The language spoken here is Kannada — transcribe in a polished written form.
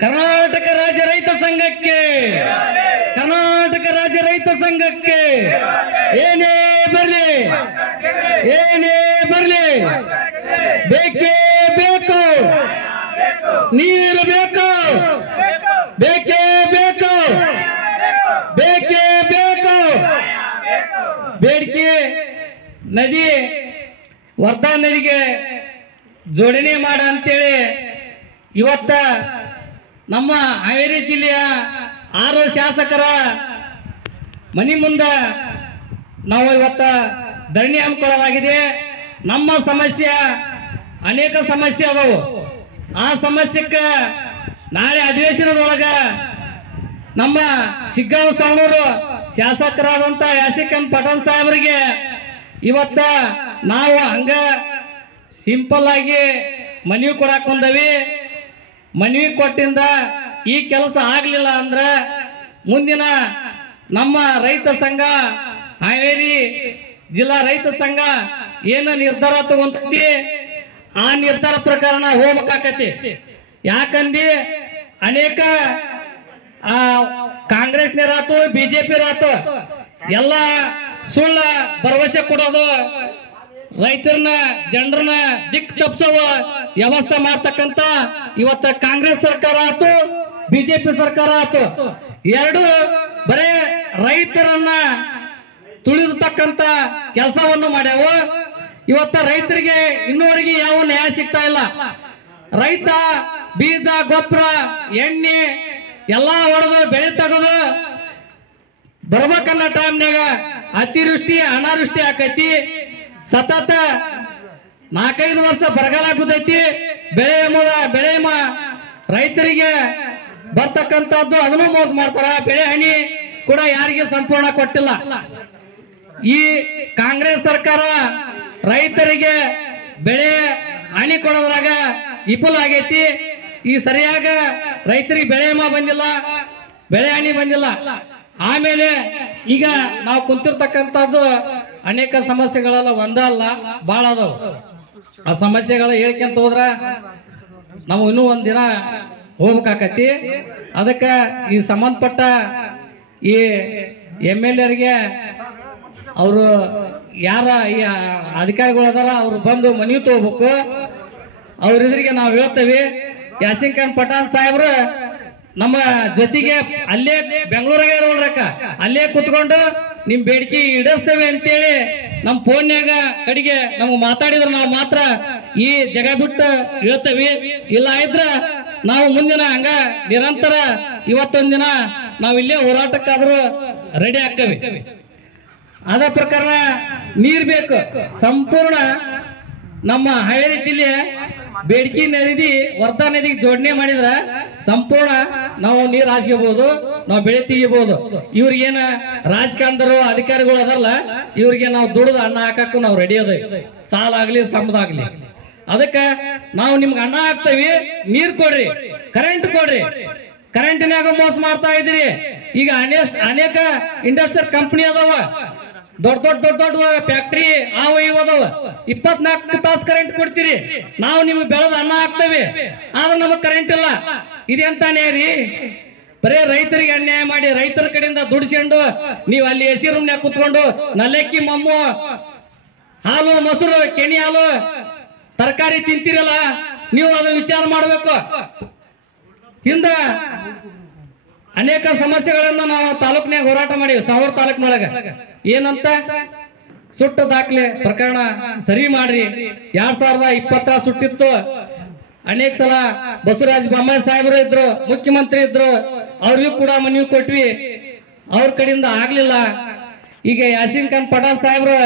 ಕರ್ನಾಟಕ ರಾಜ್ಯ ರೈತ ಸಂಘಕ್ಕೆ ಕರ್ನಾಟಕ ರಾಜ್ಯ ರೈತ ಸಂಘಕ್ಕೆ ಏನೇ ಬರಲಿ ಬೇಕೇ ಬೇಕು, ನೀರು ಬೇಕು, ಬೇಕೇ ಬೇಕು, ಬೇಕೇ ಬೇಕು. ಬೇಡಿಕೆ ನದಿ ವರ್ಧಾ ನದಿಗೆ ಜೋಡಣೆ ಮಾಡ ಅಂತೇಳಿ ಇವತ್ತ ನಮ್ಮ ಹಾವೇರಿ ಜಿಲ್ಲೆಯ 6 ಶಾಸಕರ ಮನೆ ಮುಂದೆ ನಾವು ಇವತ್ತ ಧರಣಿ ಹಮ್ಮಿಕೊಳ್ಳಲಾಗಿದೆ. ನಮ್ಮ ಸಮಸ್ಯೆ ಅನೇಕ ಸಮಸ್ಯೆ ಅದಾವು. ಆ ಸಮಸ್ಯೆಕ್ಕೆ ನಾಳೆ ಅಧಿವೇಶನದೊಳಗ ನಮ್ಮ ಶಿಗ್ಗಾಂವ್ ಸವಣೂರು ಶಾಸಕರಾದಂತ ಯಾಸಿಕನ್ ಪಠಾಣ್ ಸಾಹೇಬರಿಗೆ ಇವತ್ತ ನಾವು ಹಂಗ ಸಿಂಪಲ್ ಆಗಿ ಮನವಿ ಕೊಡಾಕ್ ಬಂದವಿ. ಮನವಿ ಕೊಟ್ಟಿಂದ ಈ ಕೆಲಸ ಆಗ್ಲಿಲ್ಲ ಅಂದ್ರ ಮುಂದಿನ ನಮ್ಮ ರೈತ ಸಂಘ ಹಾವೇರಿ ಜಿಲ್ಲಾ ರೈತ ಸಂಘ ಏನು ನಿರ್ಧಾರ ತಗೊಂತೈತಿ ಆ ನಿರ್ಧಾರ ಪ್ರಕಾರ ಹೋಗ್ಬೇಕಾಕತಿ. ಯಾಕಂದ್ರೆ ಅನೇಕ ಕಾಂಗ್ರೆಸ್ನರಾತು ಬಿಜೆಪಿ ರಾತು ಎಲ್ಲ ಸುಳ್ಳ ಭರವಸೆ ಕೊಡೋದು, ರೈತರನ್ನ ಜನರನ್ನ ದಿಕ್ ತಪ್ಪಿಸುವ ವ್ಯವಸ್ಥೆ ಮಾಡ್ತಕ್ಕಂತ ಇವತ್ತ ಕಾಂಗ್ರೆಸ್ ಸರ್ಕಾರ ಆತು ಬಿಜೆಪಿ ಸರ್ಕಾರ ಆತು, ಎರಡು ಬರೇ ರೈತರನ್ನ ತುಳಿದತಕ್ಕಂತ ಕೆಲಸವನ್ನು ಮಾಡ್ಯಾವು. ಇವತ್ತ ರೈತರಿಗೆ ಇನ್ನೂವರೆಗೆ ಯಾವ ನ್ಯಾಯ ಸಿಗ್ತಾ ಇಲ್ಲ. ರೈತ ಬೀಜ ಗೊಬ್ಬರ ಎಣ್ಣೆ ಎಲ್ಲಾ ಹೊಡೆದು ಬೆಳೆ ತೆಗೆದು ಬರ್ಬೇಕನ್ನ ಟೈಮ್ನಾಗ ಅತಿವೃಷ್ಟಿ ಅನಾವೃಷ್ಟಿ ಆಕೈತಿ. ಸತತ 4-5 ವರ್ಷ ಬರಗಾಲ ಬಿದ್ದೈತಿ. ಬೆಳೆ ರೈತರಿಗೆ ಬರ್ತಕ್ಕಂಥದ್ದು ಅದನ್ನು ಮೋಸ ಮಾಡ್ತಾರ. ಬೆಳೆ ಹಣಿ ಕೂಡ ಯಾರಿಗೆ ಸಂಪೂರ್ಣ ಕೊಟ್ಟಿಲ್ಲ. ಈ ಕಾಂಗ್ರೆಸ್ ಸರ್ಕಾರ ರೈತರಿಗೆ ಬೆಳೆ ಹಣಿ ಕೊಡೋದ್ರಾಗ ವಿಫಲ ಆಗೈತಿ. ಈ ಸರಿಯಾಗ ರೈತರಿಗೆ ಬೆಳೆ ವಿಮಾ ಬಂದಿಲ್ಲ, ಬೆಳೆ ಹಣಿ ಬಂದಿಲ್ಲ. ಆಮೇಲೆ ಈಗ ನಾವು ಕುಂತಿರ್ತಕ್ಕಂಥದ್ದು ಅನೇಕ ಸಮಸ್ಯೆಗಳೆಲ್ಲ ಒಂದಲ್ಲ ಬಹಳ ಅದಾವ. ಆ ಸಮಸ್ಯೆಗಳ ಹೇಳ್ಕೊಂತ ಹೋದ್ರ ನಾವು ಇನ್ನೂ ಒಂದಿನ ಹೋಗ್ಬೇಕಾಕತಿ. ಅದಕ್ಕ ಈ ಸಂಬಂಧಪಟ್ಟ ಈ MLA ಅವರು ಯಾರ ಈ ಅಧಿಕಾರಿಗಳು ಅದಾರ ಅವ್ರು ಬಂದು ಮನವಿ ತಗೋಬೇಕು. ಅವ್ರಿದ್ರಿಗೆ ನಾವು ಹೇಳ್ತೇವೆ. ಯಾಸಿನ್ ಖಾನ್ ಪಠಾಣ್ ಸಾಹೇಬ್ರು ನಮ್ಮ ಜೊತೆಗೆ ಅಲ್ಲೇ ಬೆಂಗಳೂರಾಗ ಇರೋಲ್ರಕ್ಕ ಅಲ್ಲೇ ಕುತ್ಕೊಂಡು ನಿಮ್ ಬೇಡಿಕೆ ಈಡೇರಿಸ್ತೇವೆ ಅಂತೇಳಿ ನಮ್ಮ ಫೋನ್ಯಾಗ ಕಡೆಗೆ ನಮ್ಗೆ ಮಾತಾಡಿದ್ರೆ ನಾವು ಮಾತ್ರ ಈ ಜಗ ಬಿಟ್ಟು ಹೇಳ್ತೇವೆ. ಇಲ್ಲ ಇದ್ರ ನಾವು ಮುಂದಿನ ಹಂಗ ನಿರಂತರ ಇವತ್ತೊಂದಿನ ನಾವು ಇಲ್ಲೇ ಹೋರಾಟಕ್ಕಾದ್ರೂ ರೆಡಿ ಆಗ್ತೇವೆ. ಅದ ಪ್ರಕಾರ ನೀರ್ ಬೇಕು ಸಂಪೂರ್ಣ. ನಮ್ಮ ಹಾವೇರಿ ಜಿಲ್ಲೆ ಬೇಡ್ಕಿ ನದಿ ವರ್ಧಾ ನದಿಗೆ ಜೋಡಣೆ ಮಾಡಿದ್ರ ಸಂಪೂರ್ಣ ನಾವು ನೀರು ಹಾಸ್ಕೋಬಹುದು, ನಾವು ಬೆಳೆ ತೆಗಿಬಹುದು. ಇವ್ರಿಗೇನ ರಾಜಕಾರಣದರು ಅಧಿಕಾರಿಗಳು ಅದಲ್ಲ, ಇವ್ರಿಗೆ ನಾವು ದುಡಿದು ಅನ್ನ ಹಾಕಕ್ಕೂ ನಾವು ರೆಡಿ ಅದ. ಸಾಲ ಆಗ್ಲಿ ಸಂಬದಾಗ್ಲಿ. ಅದಕ್ಕೆ ನಾವು ನಿಮ್ಗೆ ಅನ್ನ ಹಾಕ್ತೇವಿ, ನೀರ್ ಕೊಡ್ರಿ, ಕರೆಂಟ್ ಕೊಡ್ರಿ. ಕರೆಂಟಿನಾಗ ಮೋಸ ಮಾಡ್ತಾ ಇದ್ರಿ. ಈಗ ಅನೇಕ ಇಂಡಸ್ಟ್ರಿಯಲ್ ಕಂಪನಿ ಅದಾವ, ದೊಡ್ಡ ಫ್ಯಾಕ್ಟ್ರಿ ಅವ ಇವ ಅದಾವ. 24 ತಾಸು ಕರೆಂಟ್ ಕೊಡ್ತೀರಿ, ನಾವು ನಿಮ್ಗೆ ಬೆಳೆದ ಅನ್ನ ಹಾಕ್ತೇವೆ, ಆದ್ರೆ ನಮಗ್ ಕರೆಂಟ್ ಇಲ್ಲ. ಇದೆಂತಾನೇ ರೀ? ಬರೇ ರೈತರಿಗೆ ಅನ್ಯಾಯ ಮಾಡಿ ರೈತರ ಕಡೆಯಿಂದ ದುಡಿಸ್ಕೊಂಡು ನೀವು ಅಲ್ಲಿ ಎಸಿ ರೂಮ್ನ್ಯಾಗ ಕುತ್ಕೊಂಡು ನಲ್ಲಕ್ಕಿ ಮಮ್ಮು ಹಾಲು ಮೊಸರು ಕೆಣಿ ಹಾಲು ತರಕಾರಿ ತಿಂತೀರಲ್ಲ, ನೀವು ಅದನ್ನ ವಿಚಾರ ಮಾಡ್ಬೇಕು. ಹಿಂದ ಅನೇಕ ಸಮಸ್ಯೆಗಳನ್ನ ನಾವು ತಾಲೂಕ್ನಾಗ ಹೋರಾಟ ಮಾಡಿವಿ. ಸಾವೂರ್ ತಾಲೂಕ್ನೊಳಗ ಏನಂತ ಸುಟ್ಟ ದಾಖಲೆ ಪ್ರಕರಣ ಸರಿ ಮಾಡ್ರಿ. 2020 ಸುಟ್ಟಿತ್ತು. ಅನೇಕ ಸಲ ಬಸವರಾಜ ಬೊಮ್ಮಾಯಿ ಸಾಹೇಬರು ಇದ್ರು, ಮುಖ್ಯಮಂತ್ರಿ ಇದ್ರು, ಅವ್ರಿಗೂ ಕೂಡ ಮನವಿ ಕೊಟ್ವಿ, ಅವ್ರ ಕಡೆಯಿಂದ ಆಗ್ಲಿಲ್ಲ. ಈಗ ಯಾಸಿನ್ ಖಾನ್ ಪಠಾಣ್ ಸಾಹೇಬ್ರು